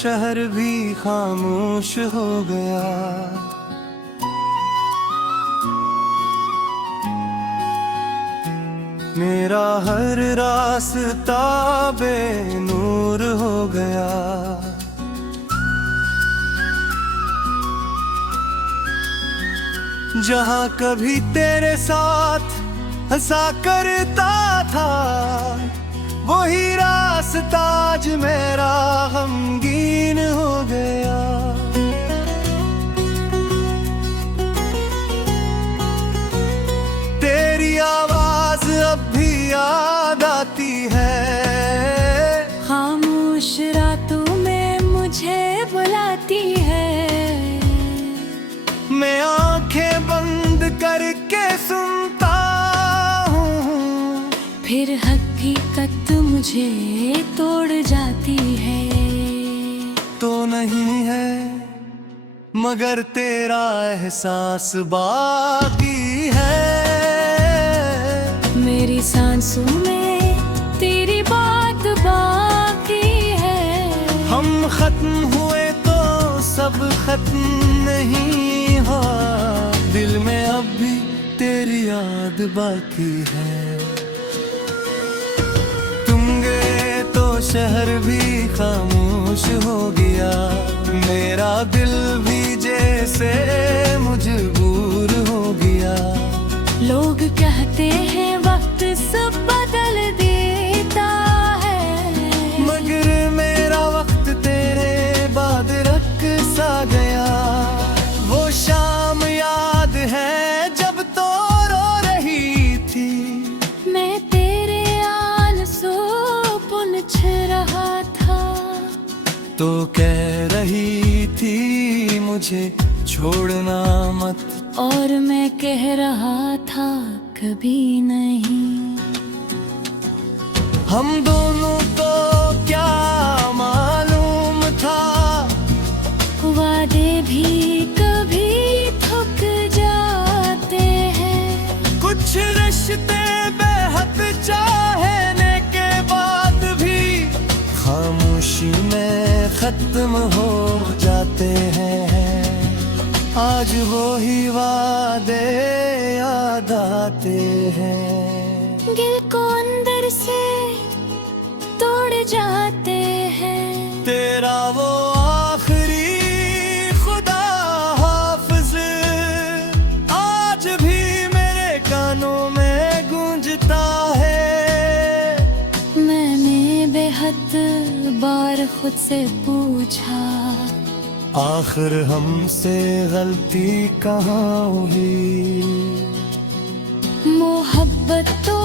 शहर भी खामोश हो गया। मेरा हर रास्ता बेनूर हो गया। जहाँ कभी तेरे साथ हंसा करता था, वही रास्ता आज मेरा गमगीन हो गया। तेरी आवाज अब भी याद आती है, खामोश रातों में मुझे बुलाती है। मैं आंखें बंद करके सुनता हूँ, फिर हकीकत मुझे तोड़ जाती है। तो नहीं है मगर तेरा एहसास बाकी है। मेरी सांसों में तेरी बात बाकी है। हम खत्म हुए तो सब खत्म नहीं हुआ, दिल में अब भी तेरी याद बाकी है। तुम गए तो शहर भी खामोश हो गया। मेरा दिल भी जैसे मजबूर हो गया। लोग कहते हैं वक्त सब बदल देता है, मगर मेरा वक्त तेरे बाद रख सा गया। वो शाम याद है जब तो रो रही थी, मैं तेरे आंसू पोंछ रहा था। तो कह रही थी मुझे छोड़ना मत, और मैं कह रहा था कभी नहीं। हम दोनों को क्या मालूम था, वादे भी कभी थक जाते हैं। कुछ रिश्ते बेहद चाहने के बाद भी खामोशी में खत्म हो जाते हैं। आज वो ही वादे याद आते हैं, दिल को अंदर से तोड़ जाते हैं। तेरा वो आखिरी खुदा हाफिज आज भी मेरे कानों में गूंजता है। मैंने बेहद बार खुद से पूछा, आखिर हमसे गलती कहाँ हुई। मोहब्बत तो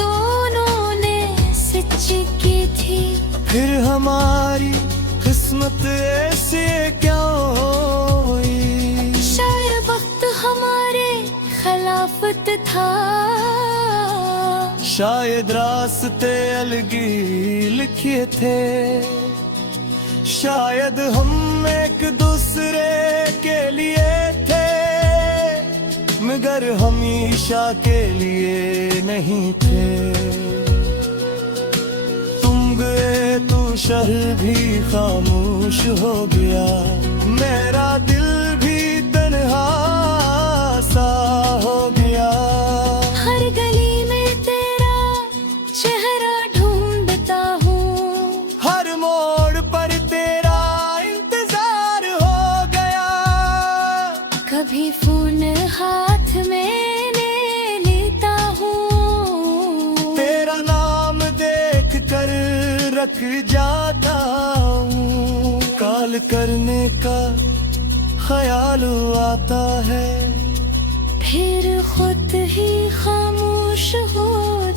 दोनों ने सच्ची की थी, फिर हमारी किस्मत ऐसे क्यों हुई। शायद वक्त हमारे खिलाफत था। शायद रास्ते अलगी लिखे थे, शायद हम एक दूसरे के लिए थे, मगर हमेशा के लिए नहीं थे। तुम गए तो शहर भी खामोश हो गया। मेरा दिल भी तन्हा सा हो गया। हर गली में तेरा चेहरा ढूंढता हूँ, हर मोड़ पर तेरा इंतजार हो गया। कभी फोन हाथ में ले लेता हूँ, तेरा नाम देख कर रख जाता हूँ। कॉल करने का ख्याल आता है, फिर खुद ही खामोश हो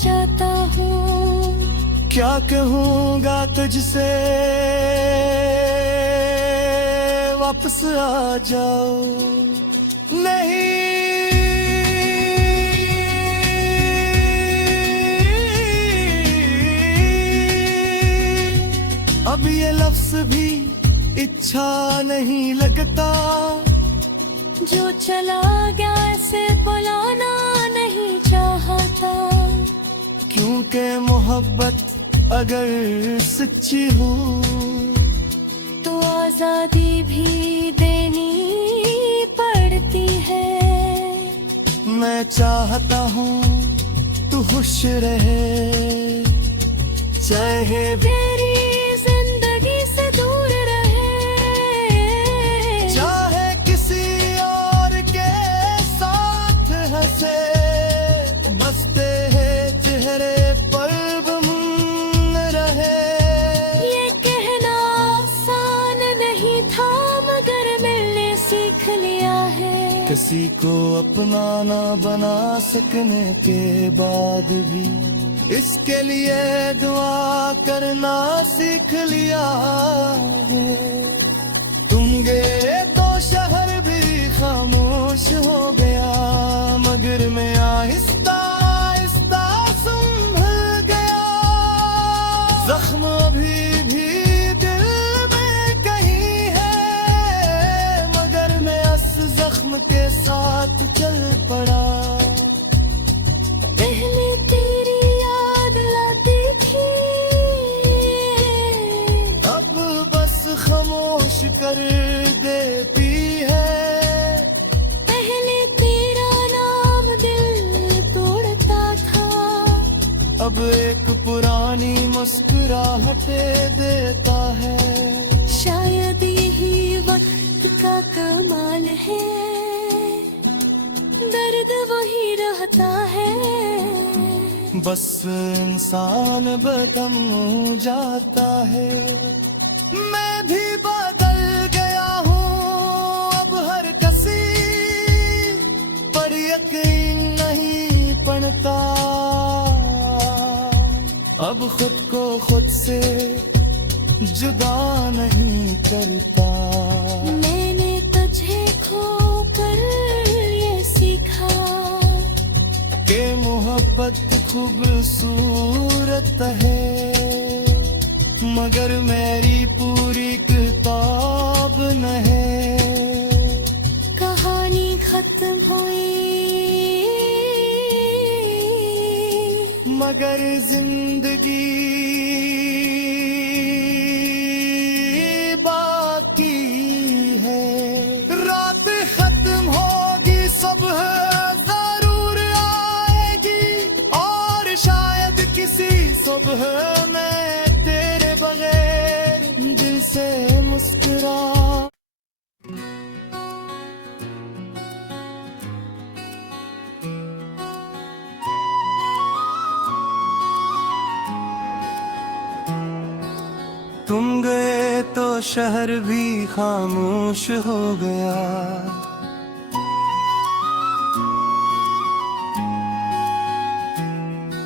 जाता हूँ। क्या कहूँगा तुझसे, वापस आ जाओ। नहीं अब ये लफ्ज भी इच्छा नहीं लगता, जो चला गया से बुलाना नहीं चाहता। क्योंकि मोहब्बत अगर सच्ची हो तो आजादी भी देनी पड़ती है। मैं चाहता हूँ तू खुश रहे, चाहे तेरी जिंदगी से दूर रहे, चाहे किसी और के साथ हंसे, बसते हैं चेहरे पर गुम रहे। ये कहना आसान नहीं था मगर मैंने सीख लिया है। किसी को अपना ना बना सकने के बाद भी इसके लिए दुआ करना सीख लिया है। तुम गए तो शहर भी खामोश हो गया, मगर मैं आहिस्ता आहिस्ता संभल गया। जख्म अभी भी दिल में कहीं है, मगर मैं उस जख्म के साथ चल पड़ा। पहले तेरी याद लाती थी, अब बस खामोश कर देती है। पहले तेरा नाम दिल तोड़ता था, अब एक पुरानी मुस्कुराहट देता है। शायद यही वक्त का कमाल है, दर्द वही रहता है। बस इंसान बदम हो जाता है। मैं भी बदल गया हूँ अब हर किसी पर यकीन नहीं पड़ता। अब खुद को खुद से जुदा नहीं करता। मैंने तुझे खोकर ये सीखा के मोहब्बत खूबसूरत है, मगर मेरी पूरी किताब न है। कहानी खत्म हुई मगर जिंदगी बाकी है। रात खत्म होगी, सुबह जरूर आएगी, और शायद किसी सुबह में तेरे बगैर दिल से मुस्कुरा। तुम गए तो शहर भी खामोश हो गया।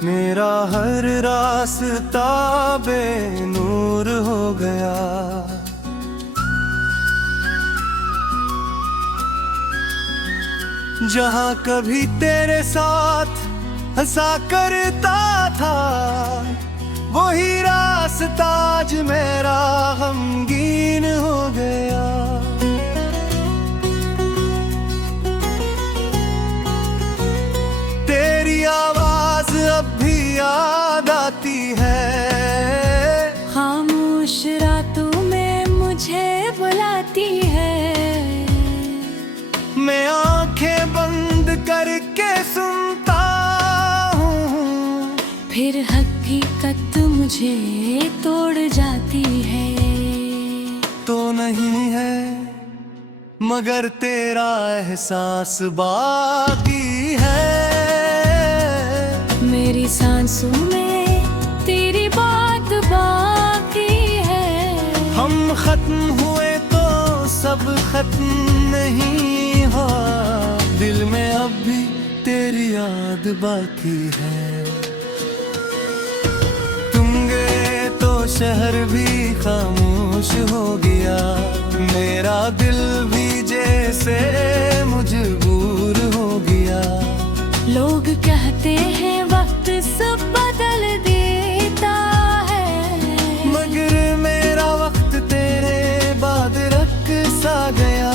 मेरा हर रास्ता बेनूर हो गया। जहाँ कभी तेरे साथ हंसा करता था, वही रास्ता आज मेरा गमगीन हो गया। तेरी आवाज अब भी याद आती है, खामोश रातों में मुझे बुलाती है। मैं आंखें बंद करके सुनता हूँ, फिर हकीकत मुझे तोड़ जाती है। तो नहीं है मगर तेरा एहसास बाकी है। मेरी सांसों में तेरी बात बाकी है। हम खत्म हुए तो सब खत्म नहीं हुआ, दिल में अब भी तेरी याद बाकी है। तुम गए तो शहर भी खामोश हो गया, मेरा दिल भी जैसे मजबूर हो गया। लोग कहते हैं वक्त सब बदल देता है, मगर मेरा वक्त तेरे बाद रख सा गया।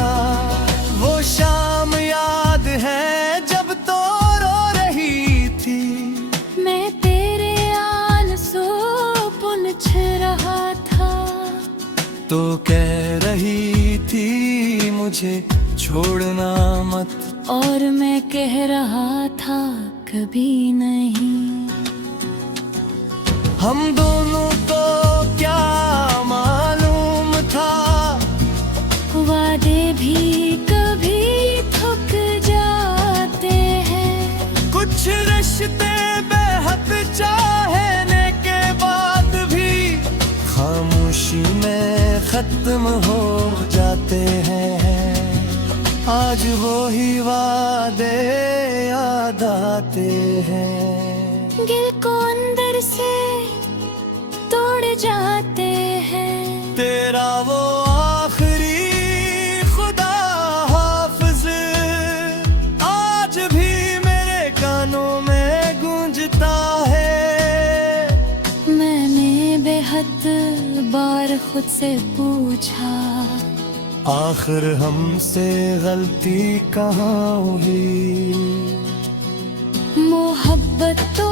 वो शाम याद है जब तो रो रही थी, मैं तेरे आंसू पोंछ रहा था। तो कह रही मुझे छोड़ना मत। और मैं कह रहा था कभी नहीं। हम दोनों को क्या मालूम था, वादे भी कभी थक जाते हैं। कुछ रिश्ते बेहद चाहने के बाद भी खामोशी में खत्म हो जाते हैं। आज वो ही वादे याद आते हैं, दिल को अंदर से तोड़ जाते हैं। तेरा वो आखिरी खुदा हाफिज आज भी मेरे कानों में गूंजता है। मैंने बेहद बार खुद से पूछा, आखिर हमसे गलती कहाँ हुई। मोहब्बत तो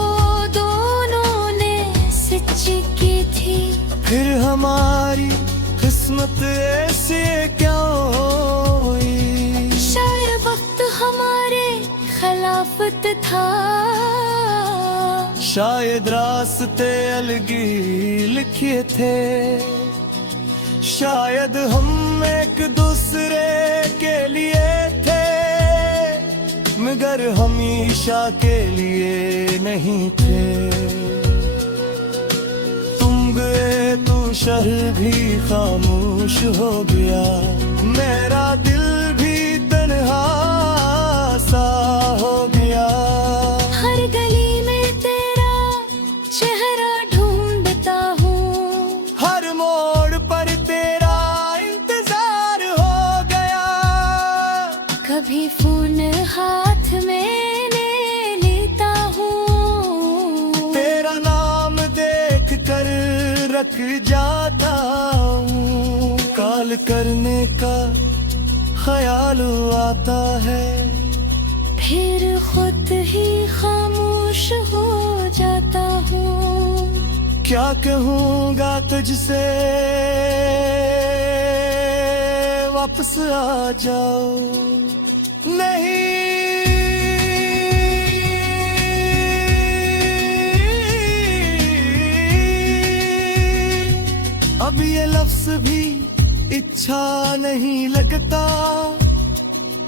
दोनों ने सच्ची की थी, फिर हमारी किस्मत ऐसे क्या हुई। शायद वक्त हमारे खिलाफत था, शायद रास्ते अलगी लिखे थे। शायद हम एक दूसरे के लिए थे, मगर हमेशा के लिए नहीं थे। तुम गए तो शहर भी खामोश हो गया, मेरा दिल भी तन्हा सा हो गया। हर गली में तेरा चेहरा ढूंढता हूँ, हर मोड़ पर तेरा इंतजार हो गया। कभी फोन हाथ में ले लेता हूँ, तेरा नाम देख कर रख जाता हूँ। कॉल करने का ख्याल आता है, फिर खुद ही खामोश हो जाता हूँ। क्या कहूँगा तुझसे, वापस आ जाओ। नहीं, अब ये लफ्ज भी इच्छा नहीं लगता।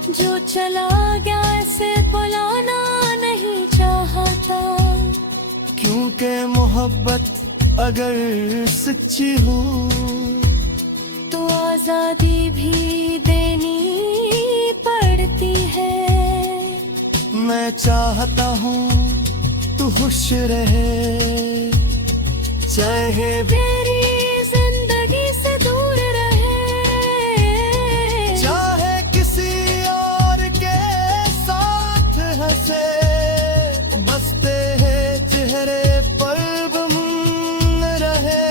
जो चला गया ऐसे बुलाना नहीं चाहता, क्योंकि मोहब्बत अगर सच्ची हो तो आजादी भी देनी पड़ती है। मैं चाहता हूँ तू खुश रहे, चाहे मेरी जिंदगी से दूर रहे, चाहे किसी और के साथ हंसे। बसते हैं चेहरे पर गम रहे।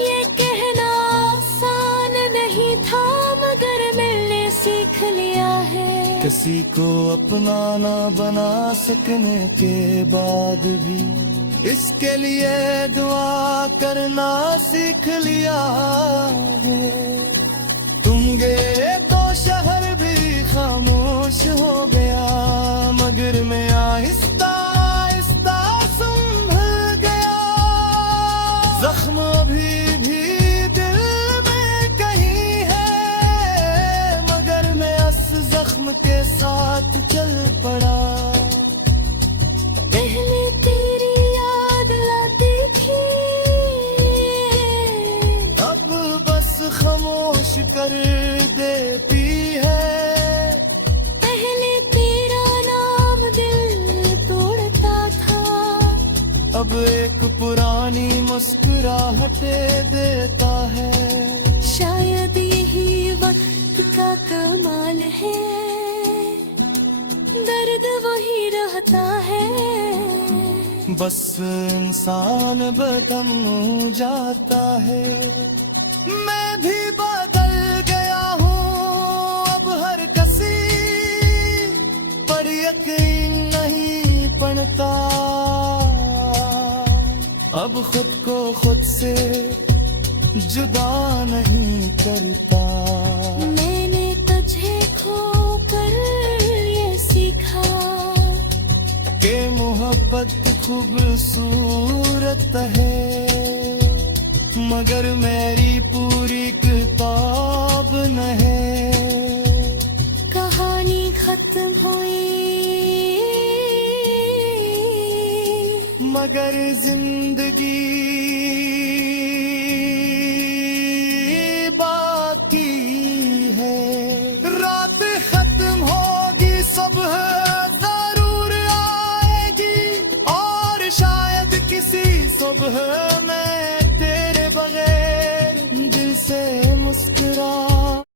ये कहना आसान नहीं था मगर मैंने सीख लिया है। किसी को अपना ना बना सकने के बाद भी इसके लिए दुआ करना सीख लिया है। तुम गए तो शहर भी खामोश हो गया, मगर मैं आहिस्ता आहिस्ता संभल गया। जख्म अभी भी दिल में कहीं है, मगर मैं उस जख्म के साथ चल पड़ा। पहले तेरी याद लाती थी, अब बस खामोश कर देती है। पहले तेरा नाम दिल तोड़ता था, अब एक पुरानी मुस्कुराहट देता है। शायद यही वक्त का कमाल है, दर्द वही रहता है। बस इंसान बदम हो जाता है। मैं भी बदल गया हूँ अब हर किसी पर यकीन नहीं पड़ता। अब खुद को खुद से जुदा नहीं करता। मैंने तुझे खूबसूरत है, मगर मेरी पूरी किताब न है। कहानी खत्म हुई मगर जिंदगी बाकी है। रात खत्म होगी, सुबह जरूर आएगी, और शायद किसी सुबह में